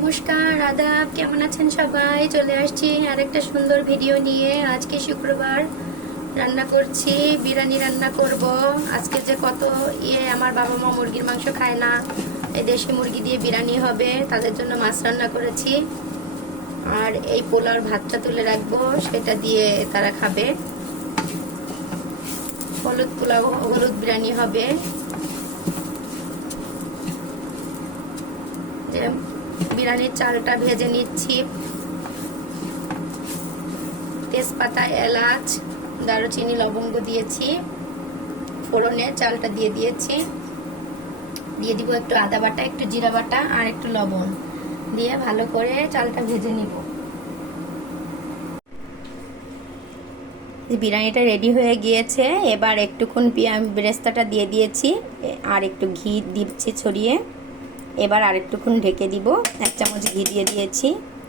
নমস্কার, আদাব। কেমন আছেন সবাই? চলে আসছি আরেকটা সুন্দর ভিডিও নিয়ে। আজকে শুক্রবার, রান্না করছি, বিরিয়ানি রান্না করব। আজকে যে কত আমার বাবা মা মুরগির মাংস খায় না, এই দেশি মুরগি দিয়ে বিরিয়ানি হবে, তাদের জন্য মাছ রান্না করেছি। আর এই পোলাওর ভাতটা তুলে রাখবো, সেটা দিয়ে তারা খাবে। হলুদ পোলাও, হলুদ বিরিয়ানি হবে। বিরিয়ানির চালটা ভেজে নিচ্ছি। তেজপাতা, এলাচ, দারুচিনি, লবঙ্গ দিয়েছি। ফোড়নে চালটা দিয়ে দিয়েছি। দিয়ে দিব একটু আদা বাটা, একটু জিরা বাটা আর একটু লবণ দিয়ে ভালো করে চালটা ভেজে নিব। বিরিয়ানিটা রেডি হয়ে গিয়েছে। এবার একটুক্ষণ বেরেস্তাটা দিয়ে দিয়েছি আর একটু ঘি দিচ্ছি ছড়িয়ে। এবার আরেকটুক্ষণ ঢেকে দিব। 1 চামচ ঘি দিয়ে দিয়েছি।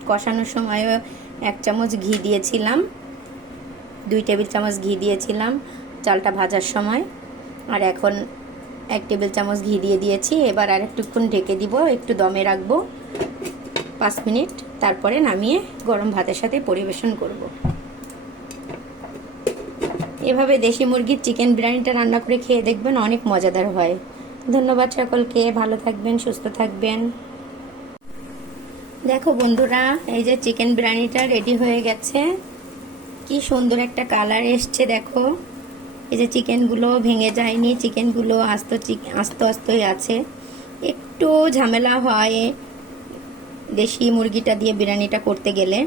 কষানোর সময় 1 চামচ ঘি দিয়েছিলাম, 2 টেবিল চামচ ঘি দিয়েছিলাম চালটা ভাজার সময়। আর এখন 1 টেবিল চামচ ঘি দিয়ে দিয়েছি। এবার আরেকটুক্ষণ ঢেকে দিব, একটু দমে রাখবো 5 মিনিট, তারপরে নামিয়ে গরম ভাতের সাথে পরিবেশন করব। এভাবে দেশি মুরগির চিকেন বিরিয়ানিটা রান্না করে খেয়ে দেখবেন, অনেক মজাদার হয়। ধন্যবাদ সকলকে। ভালো থাকবেন, সুস্থ থাকবেন। দেখো বন্ধুরা, এই যে চিকেন বিরিয়ানিটা রেডি হয়ে গেছে। কি সুন্দর একটা কালার এসছে দেখো। এই যে চিকেনগুলো ভেঙে যায়নি, চিকেনগুলো আস্তে আছে। একটু ঝামেলা হয় দেশি মুরগিটা দিয়ে বিরিয়ানিটা করতে গেলে,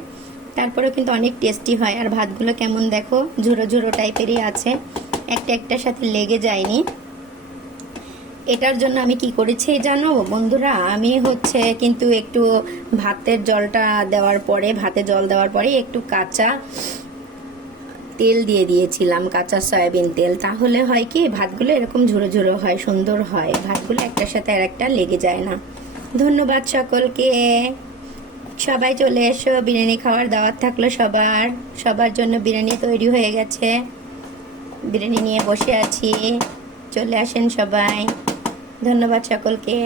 তারপরেও কিন্তু অনেক টেস্টি হয়। আর ভাতগুলো কেমন দেখো, ঝুরো ঝুরো টাইপেরই আছে, একটার সাথে লেগে যায়নি। এটার জন্য আমি কি করেছি জানো বন্ধুরা, আমি কিন্তু একটু ভাতে জল দেওয়ার পরে একটু কাঁচা তেল দিয়ে দিয়েছিলাম, কাঁচা সয়াবিন তেল। তাহলে হয় কি, ভাতগুলো এরকম ঝুরো ঝুরো হয়, সুন্দর হয়। ভাতগুলো একটার সাথে আর একটা লেগে যায় না। ধন্যবাদ সকলকে। সবাই চলে এসো, বিরিয়ানি খাওয়ার দাওয়াত থাকলো সবার জন্য। বিরিয়ানি তৈরি হয়ে গেছে, বিরিয়ানি নিয়ে বসে আছি। চলে আসেন সবাই। ধন্যবাদ সকলকে।